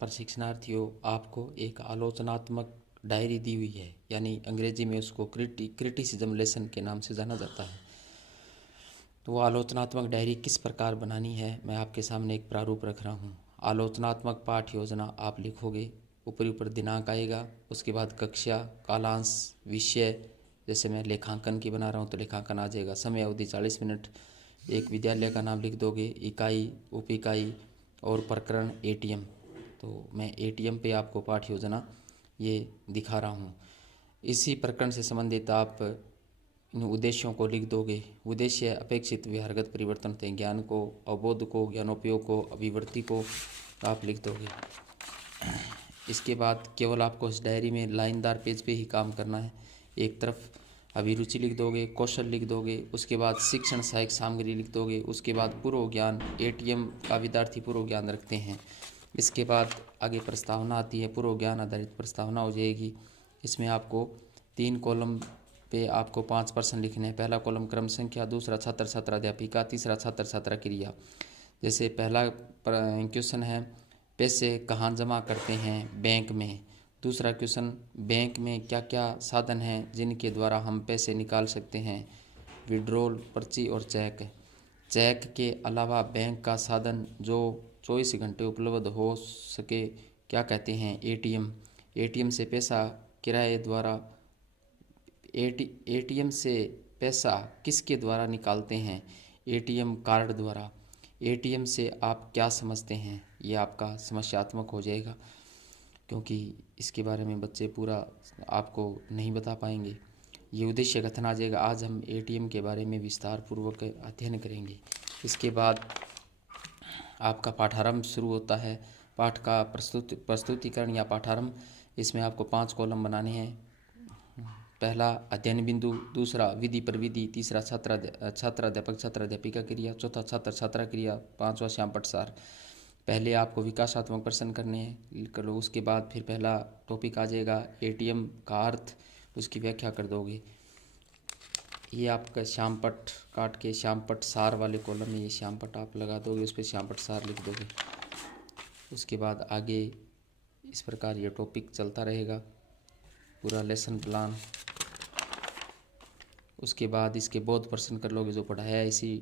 प्रशिक्षणार्थियों, आपको एक आलोचनात्मक डायरी दी हुई है, यानी अंग्रेजी में उसको क्रिटिसिज्म लेसन के नाम से जाना जाता है। तो वो आलोचनात्मक डायरी किस प्रकार बनानी है, मैं आपके सामने एक प्रारूप रख रहा हूँ। आलोचनात्मक पाठ योजना आप लिखोगे, ऊपर ऊपर दिनांक आएगा, उसके बाद कक्षा, कालांश, विषय, जैसे मैं लेखांकन की बना रहा हूँ तो लेखांकन आ जाएगा, समय अवधि 40 मिनट, एक विद्यालय का नाम लिख दोगे, इकाई, उप इकाई और प्रकरण एटीएम। तो मैं एटीएम पे आपको पाठ योजना ये दिखा रहा हूँ। इसी प्रकरण से संबंधित आप इन उद्देश्यों को लिख दोगे। उद्देश्य अपेक्षित व्यवहारगत परिवर्तन होते हैं, ज्ञान को, अवबोध को, ज्ञानोपयोग को, अभिवृत्ति को आप लिख दोगे। इसके बाद केवल आपको इस डायरी में लाइनदार पेज पे ही काम करना है। एक तरफ अभिरुचि लिख दोगे, कौशल लिख दोगे, उसके बाद शिक्षण सहायक सामग्री लिख दोगे, उसके बाद पूर्व ज्ञान, एटीएम का विद्यार्थी पूर्व ज्ञान रखते हैं। इसके बाद आगे प्रस्तावना आती है, पूर्व ज्ञान आधारित प्रस्तावना हो जाएगी। इसमें आपको 3 कॉलम पे आपको 5 प्रश्न लिखने हैं। पहला कॉलम क्रम संख्या, दूसरा छात्र छात्राध्यापिका, तीसरा छात्र छात्रा क्रिया। जैसे पहला क्वेश्चन है, पैसे कहाँ जमा करते हैं? बैंक में। दूसरा क्वेश्चन, बैंक में क्या क्या साधन हैं जिनके द्वारा हम पैसे निकाल सकते हैं? विड्रॉल, पर्ची और चेक। चेक के अलावा बैंक का साधन जो 24 घंटे उपलब्ध हो सके क्या कहते हैं? एटीएम। एटीएम से पैसा किराए द्वारा एटीएम से पैसा किसके द्वारा निकालते हैं? एटीएम कार्ड द्वारा। एटीएम से आप क्या समझते हैं? ये आपका समस्यात्मक हो जाएगा, क्योंकि इसके बारे में बच्चे पूरा आपको नहीं बता पाएंगे। ये उद्देश्य कथन आ जाएगा। आज हम एटीएम के बारे में विस्तार पूर्वक अध्ययन करेंगे। इसके बाद आपका पाठारंभ शुरू होता है। पाठ का प्रस्तुतिकरण या पाठारंभ, इसमें आपको 5 कॉलम बनाने हैं। पहला अध्ययन बिंदु, दूसरा विधि पर विधि, तीसरा छात्राध्यापक छात्राध्यापिका क्रिया, चौथा छात्र छात्रा क्रिया, 5वां श्याम पटसार। पहले आपको विकासात्मक प्रश्न करने हैं, कर लो। उसके बाद फिर पहला टॉपिक आ जाएगा एटीएम का अर्थ, उसकी व्याख्या कर दोगे। ये आपका श्यामपट काट के श्यामपट सार वाले कॉलम में ये श्यामपट आप लगा दोगे, उस पर श्यामपट सार लिख दोगे। उसके बाद आगे इस प्रकार ये टॉपिक चलता रहेगा, पूरा लेसन प्लान। उसके बाद इसके बहुत प्रश्न कर लोगे जो पढ़ाया है इसी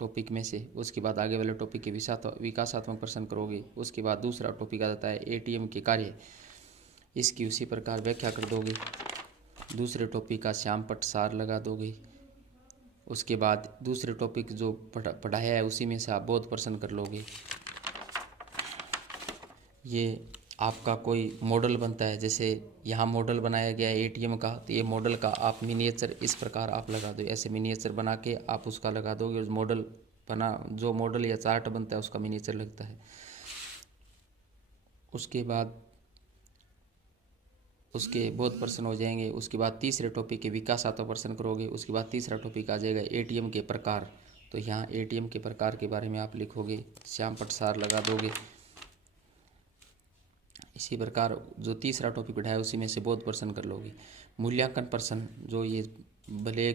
टॉपिक में से। उसके बाद आगे वाले टॉपिक के विकासात्मक प्रश्न करोगे। उसके बाद दूसरा टॉपिक आ जाता है एटीएम के कार्य, इसकी उसी प्रकार व्याख्या कर दोगे। दूसरे टॉपिक का श्यामपट सार लगा दोगे। उसके बाद दूसरे टॉपिक जो पढ़ाया है उसी में से आप बहुत प्रश्न कर लोगे। ये आपका कोई मॉडल बनता है, जैसे यहाँ मॉडल बनाया गया है एटीएम का, तो ये मॉडल का आप मिनिएचर इस प्रकार आप लगा दो। ऐसे मिनिएचर बना के आप उसका लगा दोगे। उस मॉडल बना, जो मॉडल या चार्ट बनता है उसका मिनिएचर लगता है। उसके बाद उसके बहुत प्रश्न हो जाएंगे। उसके बाद तीसरे टॉपिक के विकासात्मक प्रश्न करोगे। उसके बाद तीसरा टॉपिक आ जाएगा एटीएम के प्रकार, तो यहाँ एटीएम के प्रकार के बारे में आप लिखोगे, श्यामपट सार लगा दोगे। इसी प्रकार जो तीसरा टॉपिक उठाया उसी में से बहुत प्रश्न कर लोगे। मूल्यांकन प्रश्न, जो ये भले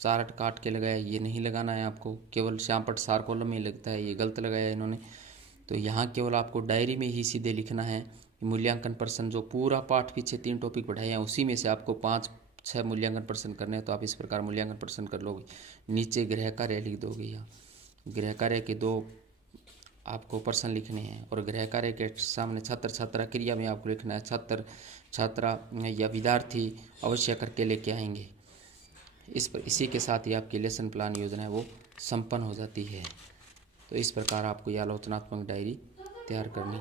चार्ट काट के लगाया, ये नहीं लगाना है आपको, केवल श्यामपट सार कॉलम में लगता है, ये गलत लगाया है इन्होंने। तो यहाँ केवल आपको डायरी में ही सीधे लिखना है मूल्यांकन प्रश्न। जो पूरा पाठ पीछे 3 टॉपिक पढ़ाए हैं उसी में से आपको 5-6 मूल्यांकन प्रश्न करने हैं, तो आप इस प्रकार मूल्यांकन प्रश्न कर लोगे। नीचे गृह कार्य लिख दोगे। यहाँ गृह कार्य के 2 आपको प्रश्न लिखने हैं, और गृह कार्य के सामने छात्र छात्रा क्रिया में आपको लिखना है छात्र छात्रा या विद्यार्थी अवश्य करके लेके आएंगे। इसी के साथ ही आपकी लेसन प्लान योजना है वो संपन्न हो जाती है। तो इस प्रकार आपको यह आलोचनात्मक डायरी तैयार करनी